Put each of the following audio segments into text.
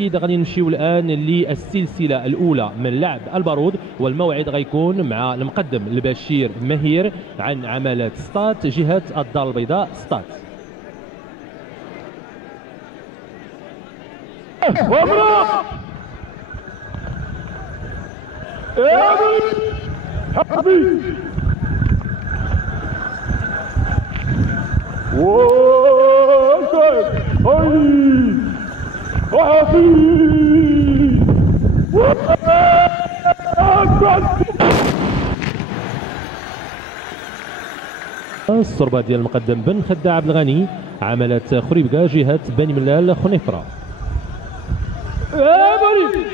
أكيد غادي نمشيو الآن للسلسلة الأولى من لعب البارود، والموعد غيكون مع المقدم البشير مهير عن عمالة سطات جهة الدار البيضاء سطات. الصربة ديال المقدم بن خداع عبد الغني عملت خريبكا جهة بني ملال خنيفرة. يا بني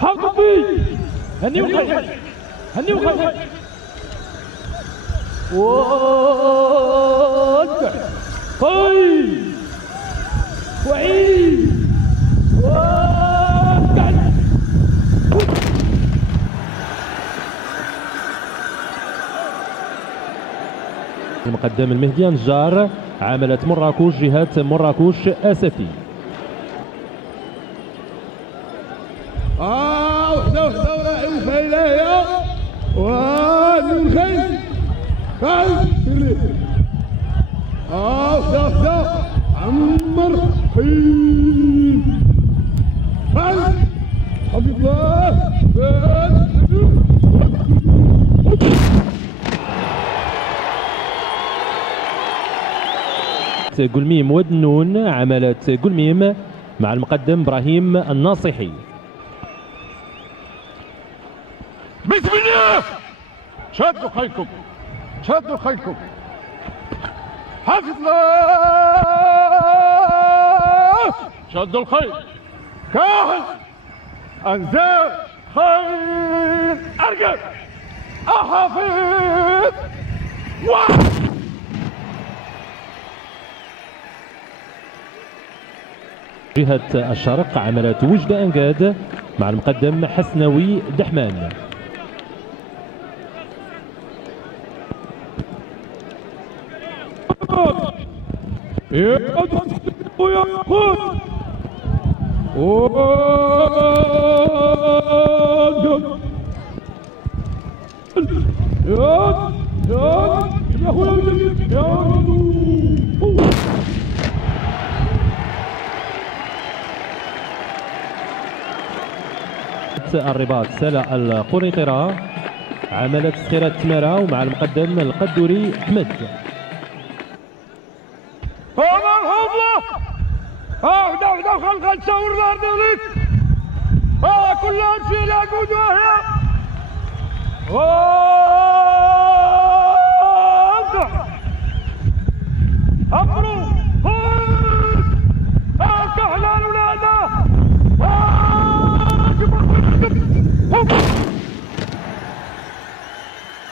حقبي هني وخلي هني وخلي واتبع قوي وعيد واتبع. المقدم المهدي نجار عملت مراكش جهة مراكش أسفي. وحده وراعي وفايلة وادي الخيل خيل سيرلي وحده عمر خيل خيل حبيب الله قلميم ودنون عملت قلميم مع المقدم ابراهيم الناصحي. بسم الله شدوا خيلكم شدوا خيلكم حفظ الله شدوا الخيل كاهل انزال خيل ارقد احافظ جهة الشرق عملت وجد أنقاد مع المقدم حسنوي دحمان. يا الرباط سلا القريطرة عملت سخيرة تمارة ومع المقدم القدوري أحمد. وحده خلق تصور الارض ليك كلها تمشي العقود وهي امروا كحلال ولاده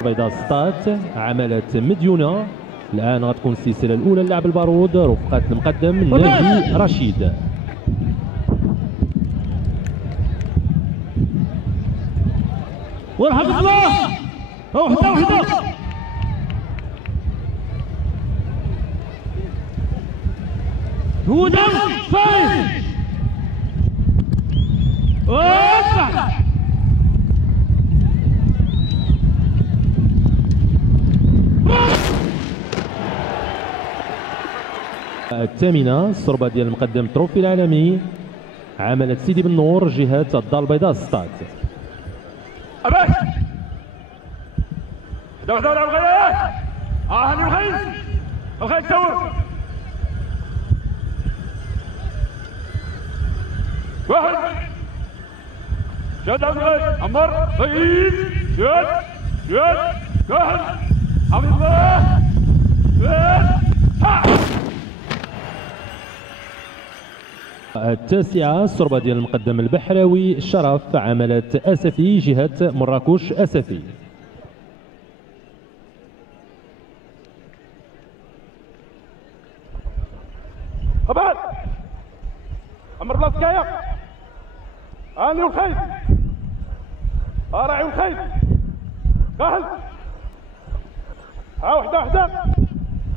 بيضاء سطات عملت مديونة. الآن غتكون السلسلة الأولى للعب البارود رفقة المقدم ناجي رشيد. والحمد لله وحده هدى فايز واسمع الثامنة الصربة ديال المقدم التروفي العالمي عملت سيدي بن نور جهة الدار البيضاء سطات. أباش وحده ولا الغيات هاني الخيل الخيل تصور واحد شد الغيل عمر خيل شد كهل حبيب الله التاسعة الصربة ديال المقدم البحراوي الشرف عملت أسفي جهة مراكش أسفي. أبعد عمر الله سكايا هاني الخيل راعي الخيل كهل وحده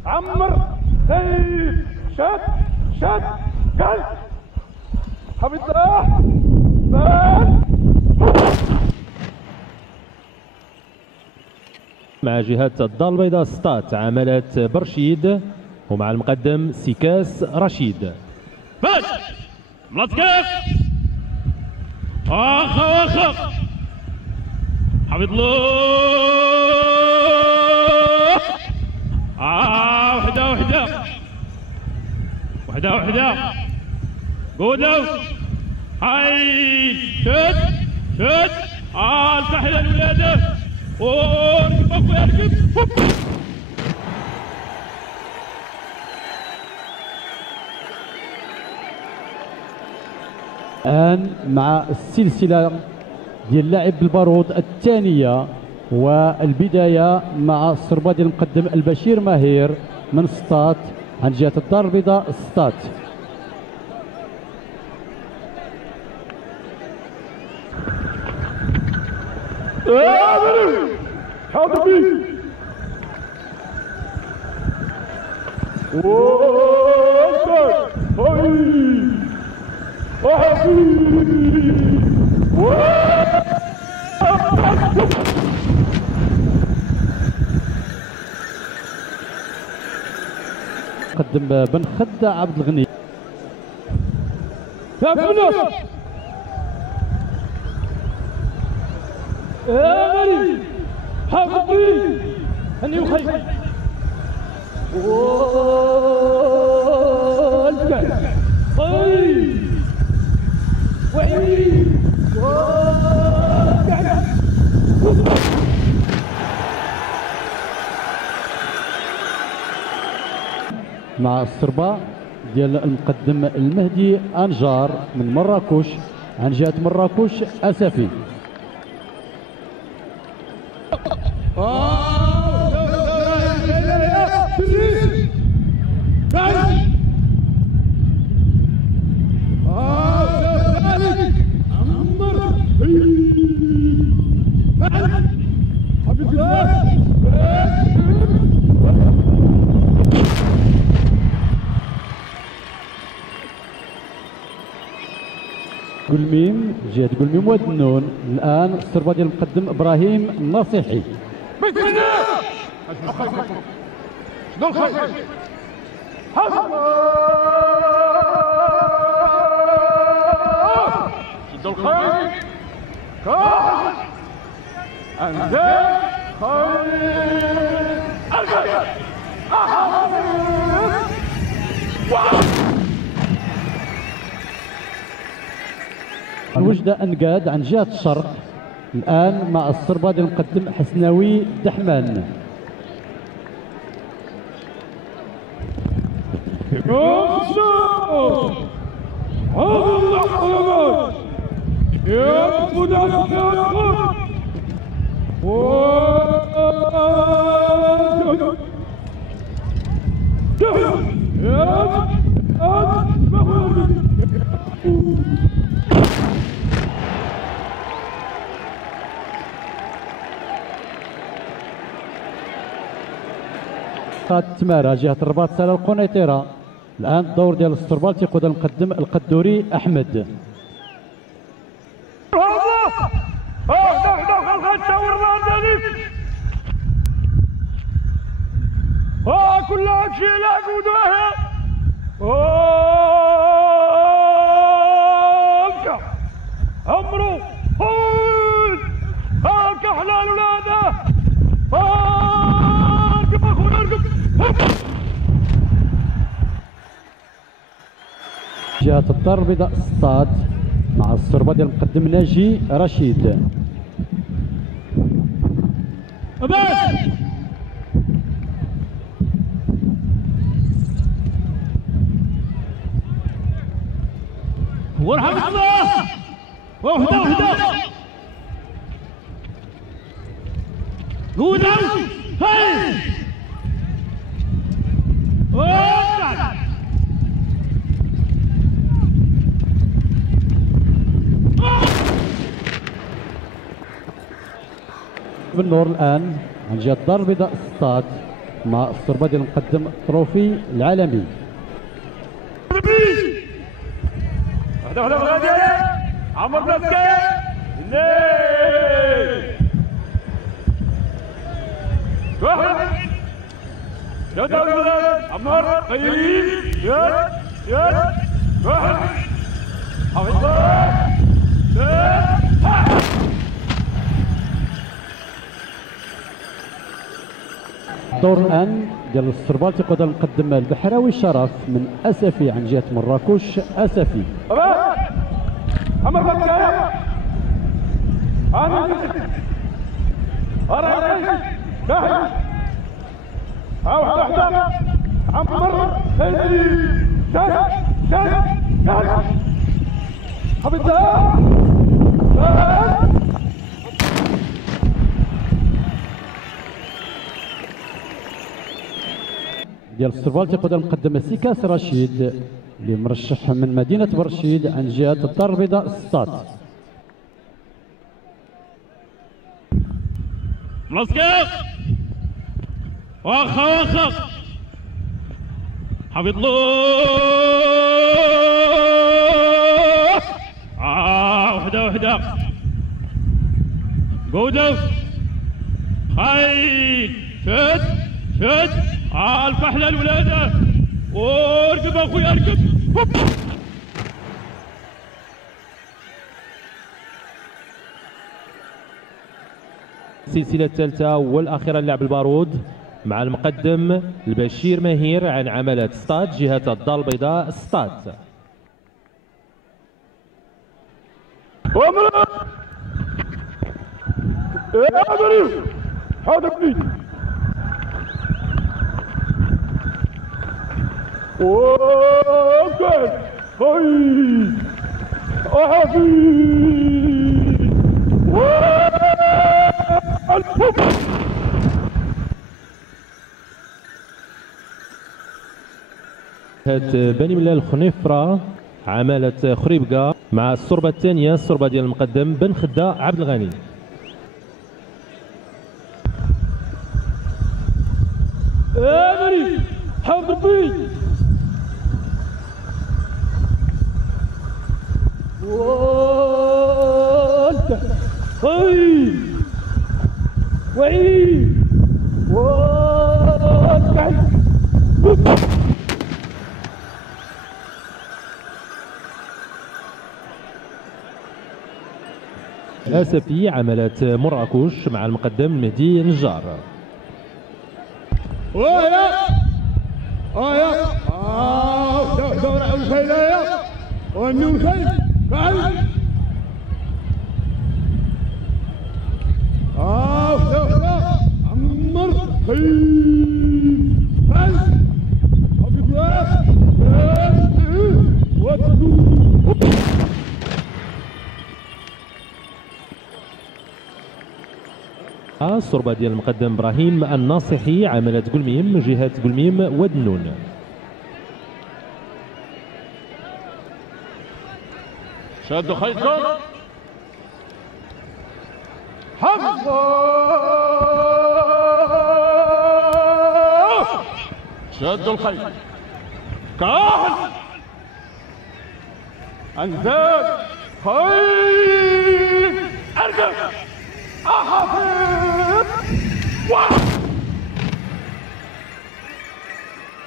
عمر خيل شد كهل حمد الله مع جهة الدار البيضاء ستات عملت برشيد، ومع المقدم سيكاس رشيد. باش ملطكاس واخا حمد الله. وحده قولوا هاي شد الكحل الولاده وركب اركب. الآن مع السلسلة ديال لاعب البارود الثانية، والبداية مع الصربة ديال المقدم البشير ماهر من سطات عن جهة الدار البيضاء سطات. حاضر بيه قدم بن خدة عبد الغني يا فلوس يا مريم حافظي اني وخيف مع الصربة ديال المقدم المهدي أنجار من مراكش عن جهة مراكش أسفي. قلميم جهة قلميم ودنون. الآن الصربة ديال المقدم إبراهيم النصيحي. بسم الله شنو الخير شدوا الخير كاح انزل خير الخير الوجدة أنقاد عن جهة الشرق الآن مع الصربة ديال المقدم حسناوي الدحمان. تمارا جهة الرباط سالة القنيطرة. الآن الدور ديال الصربال تيقود المقدم القدوري أحمد. كل شيء لا قدوها امرو هاك حلال ولاده اركب اخويا اركب. جهة الدار البيضاء سطات مع الصربة ديال المقدم ناجي رشيد. ورحمة الله وحده قولوا هاي بالنور الآن عن جهة الدار البيضاء سطات مع الصربة ديال المقدم التروفي العالمي. وحده غادي عمر بلاسكي واحد يا داود عمر طيب يا واحد حافظ الدور الان ديال السربال تيقود المقدم البحراوي شرف من اسفي عن جهه مراكش. اسفي عمر بلاسكي واحدة عمر هيدي شاد حفظها ديال السربال تيقود المقدم سيكاس رشيد اللي مرشح من مدينه برشيد عن جهه الدار البيضاء سطات. ملصقة واخا حفظ له وحده قودف خاين شد الفحلة الولادة واركب اخويا اركب. السلسلة الثالثة والأخيرة للعب البارود مع المقدم البشير ماهير عن عملة سطات جهة الدار البيضاء سطات. هذا بني وكان هاي بني ملال الخنيفرة عملة خريبكا مع الصربة الثانية الصربة ديال المقدم بن خدة عبد الغني. بني حاضر بي وانت هاي وعيد وانت أسفي عملت مراكش مع المقدم مهدي نجار. دور الخيلية والنوخيل فعل عمر خيل فعل حفظ الله الصربة ديال المقدم ابراهيم الناصحي عملت قلميم جهة قلميم ودنون. شادوا خيطكم حفظ شادوا الخيط كاهل انزل خيل ارجع احافظ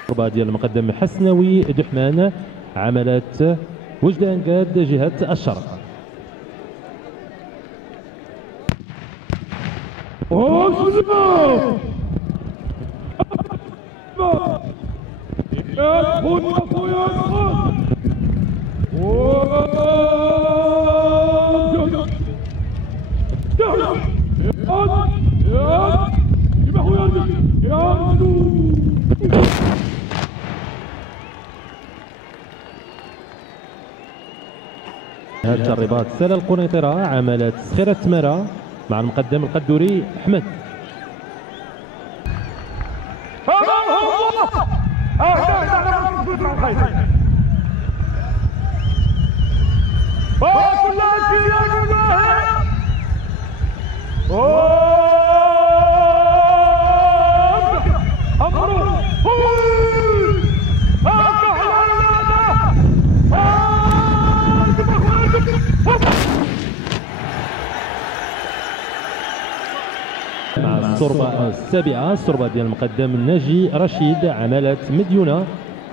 الصربة ديال المقدم حسنوي دحمان عملت وجدان قاد جهة الشرق. هذا الرباط سلا القنيطرة عملت سخيرة تمارة مع المقدم القدوري أحمد. الصربة السابعة، الصربة ديال المقدم ناجي رشيد عمالة مديونة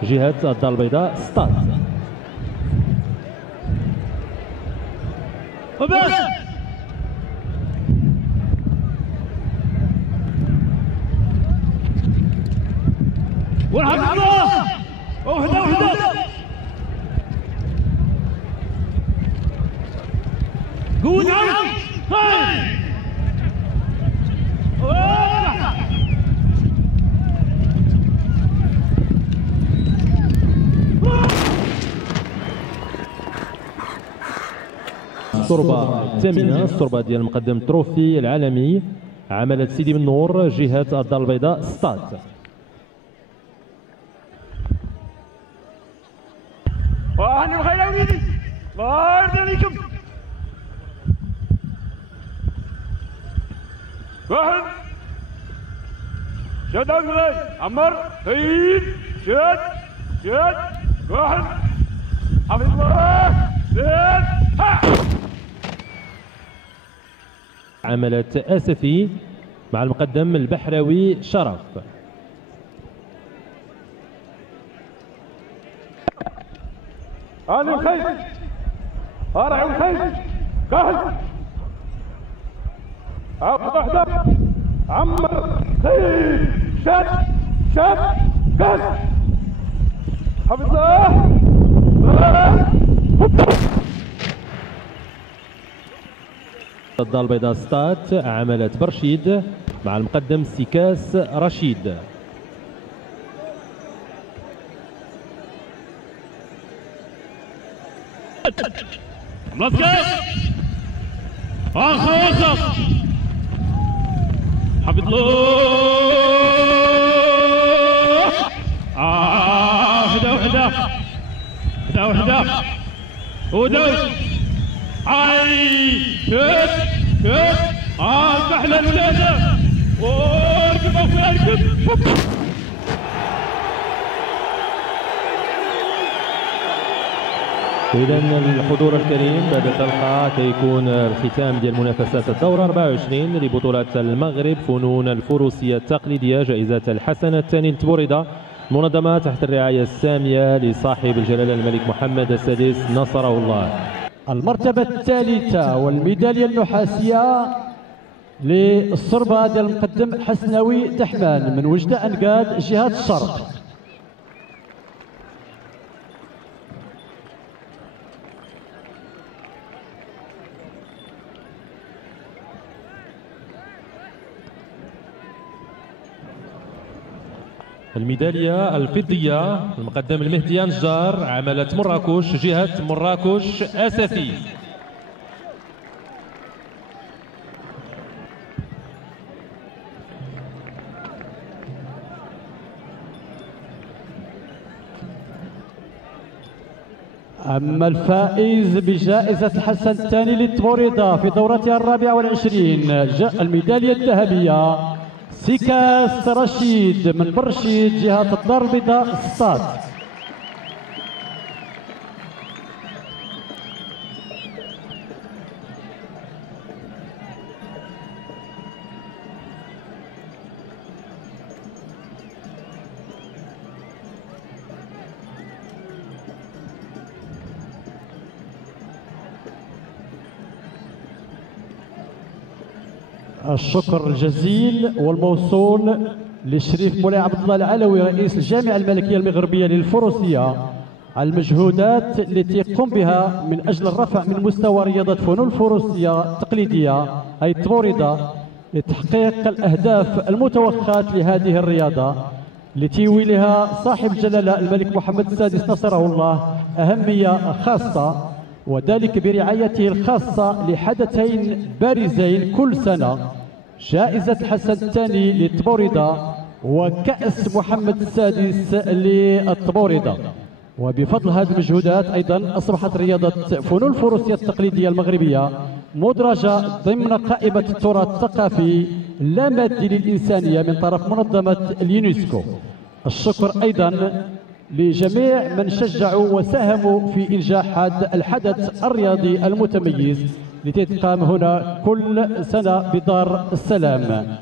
جهة الدار البيضاء ستاد. والحمد لله وحده قول نعم هاي الصربة الثامنة، الصربة ديال المقدم تروفي العالمي عملة سيدي بن نور جهة الدار البيضاء ستاد. وأهلا وخير يا وليدي، الله يرضي عليكم. واحد شد عبد عمر هيد شد واحد حفظ الله زين عملة آسفي مع المقدم البحراوي شرف. أهلا الخير أرعى الخير كهل واحدة عمر خير شد كهل حفظ الله الدار البيضاء ستاد عملة برشيد مع المقدم سيكاس رشيد. اخ حفظ الله وحده ودوس شد الفحله الولاده واركب اخويا اركب. إذا الحضور الكريم بعد الحلقة كيكون الختام ديال منافسات الدورة 24 لبطولة المغرب فنون الفروسية التقليدية، جائزة الحسنة الثاني لتبوريدة، منظمة تحت الرعاية السامية لصاحب الجلالة الملك محمد السادس نصره الله. المرتبة الثالثة والميدالية النحاسية للصربة ديال المقدم حسناوي تحمان من وجدة أنقاد جهة الشرق. الميدالية الفضية المقدم المهدي نجار عملة مراكش جهة مراكش آسفي. أما الفائز بجائزة الحسن الثاني للتبوريدة في دورتها 24 جاء الميدالية الذهبية سيكاس رشيد من برشيد جهة الدار البيضاء ستاد. الشكر الجزيل والموصول للشريف مولاي عبد الله العلوي رئيس الجامعة الملكية المغربية للفروسية على المجهودات التي يقوم بها من أجل الرفع من مستوى رياضة فنون الفروسية التقليدية أي التبوريدة لتحقيق الأهداف المتوخاة لهذه الرياضة التي يوليها صاحب الجلالة الملك محمد السادس نصره الله أهمية خاصة، وذلك برعايته الخاصة لحدثين بارزين كل سنة، جائزة الحسن الثاني للتبوريدة وكأس محمد السادس للتبوريدة. وبفضل هذه المجهودات أيضا أصبحت رياضة فنون الفروسية التقليدية المغربية مدرجة ضمن قائمة التراث الثقافي اللامادي للإنسانية من طرف منظمة اليونسكو. الشكر أيضا لجميع من شجعوا وساهموا في إنجاح هذا الحدث الرياضي المتميز التي تقام هنا كل سنة بدار السلام.